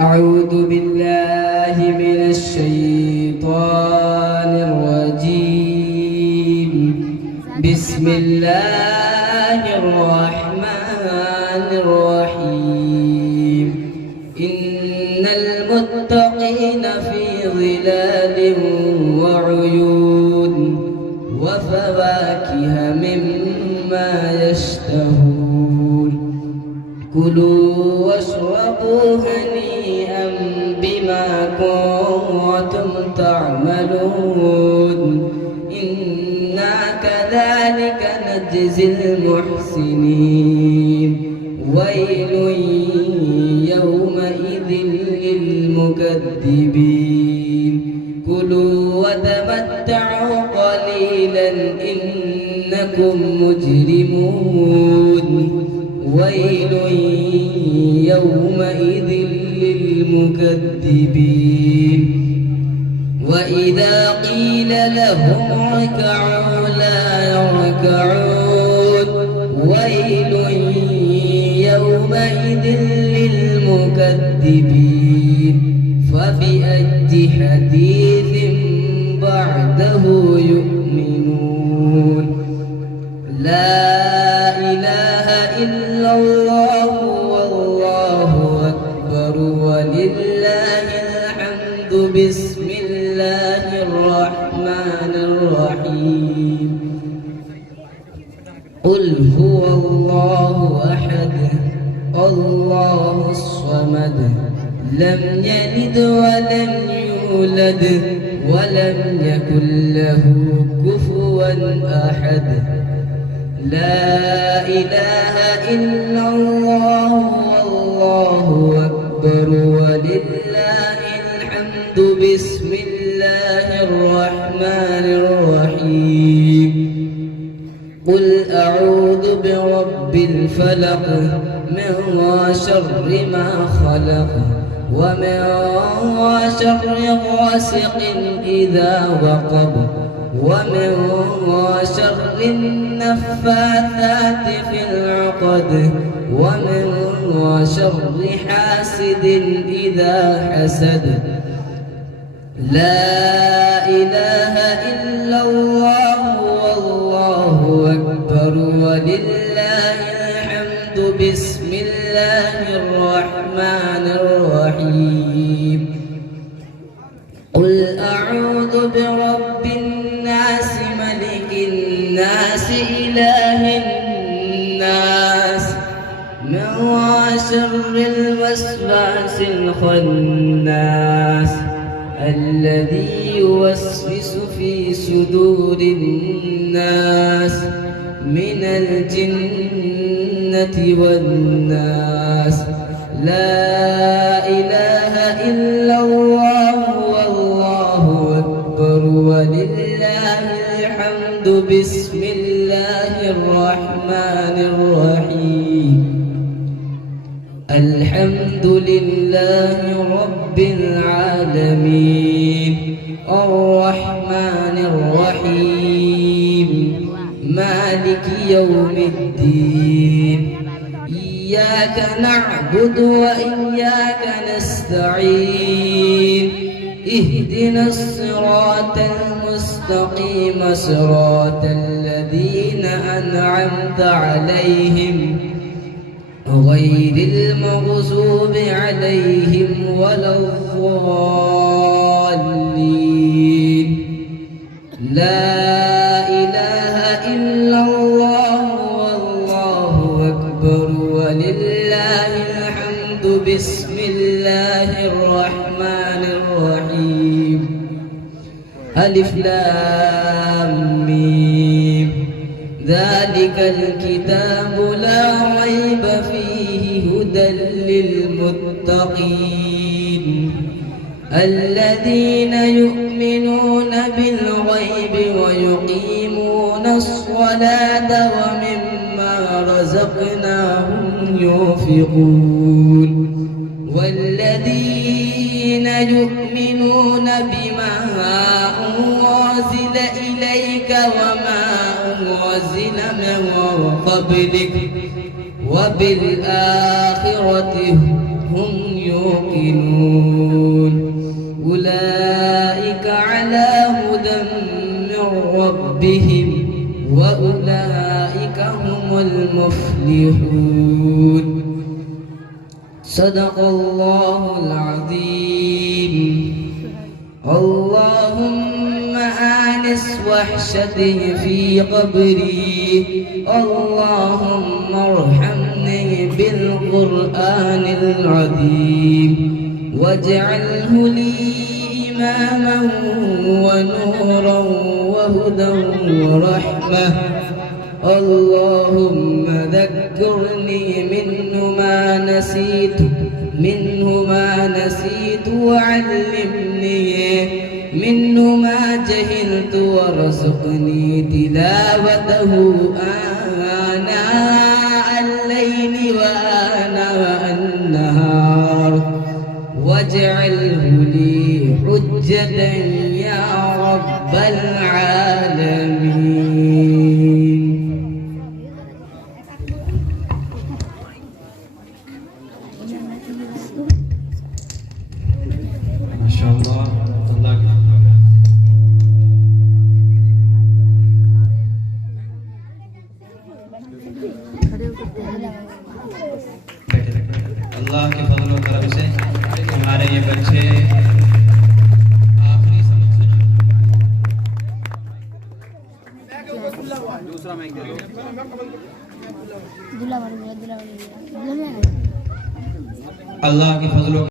أعوذ بالله من الشيطان الرجيم. بسم الله الرحمن الرحيم. إن المتقين في ظلال وعيون وفواكه مما يشتهون. كلوا واشربوا هنيئا بما كنتم تعملون. إنا كذلك نجزي المحسنين. ويل يومئذ للمكذبين. كلوا وتمتعوا قليلا إنكم مجرمون. ويل يومئذ للمكذبين. وإذا قيل لهم اركعوا لا يركعون. ويل يومئذ للمكذبين. فبأي حديث بعده يؤمنون. لا إله إلا الله والله أكبر ولله الحمد. بسم الله الرحمن الرحيم. قل هو الله أحد الله الصمد لم يلد ولم يولد ولم يكن له كفوا أحد. لا إله إلا الله والله أكبر ولله الحمد. بسم الله الرحمن الرحيم. قل أعوذ برب الفلق من شر ما خلق ومن شر غاسق إذا وقب ومن شر النفاثات في العقد ومن شر حاسد إذا حسد. لا إله إلا الله والله أكبر ولله الحمد. بسم الله الرحمن الرحيم. قل أعوذ برب الناس ملك الناس إله الناس من شر الوسواس الخناس الذي يوسوس في صدور الناس من الجنة والناس. لا إله إلا الله والله أكبر ولله الحمد. بسم الله الرحمن الرحيم. الحمد لله رب العالمين الرحمن الرحيم مالك يوم الدين. إياك نعبد وإياك نستعين. اهدنا الصراط المستقيم صراط الذين أنعمت عليهم غير المغضوب عليهم ولا الضالين. لا إله إلا الله والله أكبر ولله الحمد. بسم الله الرحمن الرحيم. ألف لام ميم. ذلك الكتاب لا ريب فيه هدى للمتقين الذين يؤمنون بالغيب ويقيمون الصلاة ومما رزقناهم ينفقون. والذين يؤمنون بما أنزل إليك وما أنزل من قبلك وبالآخرة هم يوقنون. المفلحون. صدق الله العظيم. اللهم آنس وحشتي في قبري، اللهم ارحمني بالقرآن العظيم، واجعله لي إماما ونورا وهدى ورحمة. اللهم ذكرني منه ما نسيت وعلمني منه ما جهلت، وارزقني تلاوته آناء الليل وآناء النهار، واجعله لي حجة يا رب العالمين. ما شاء الله. الله अल्लाह के फजल और करम से हमारे ये बच्चे आखिरी समझ से दूसरा माइक दे दो। अल्लाह के फजल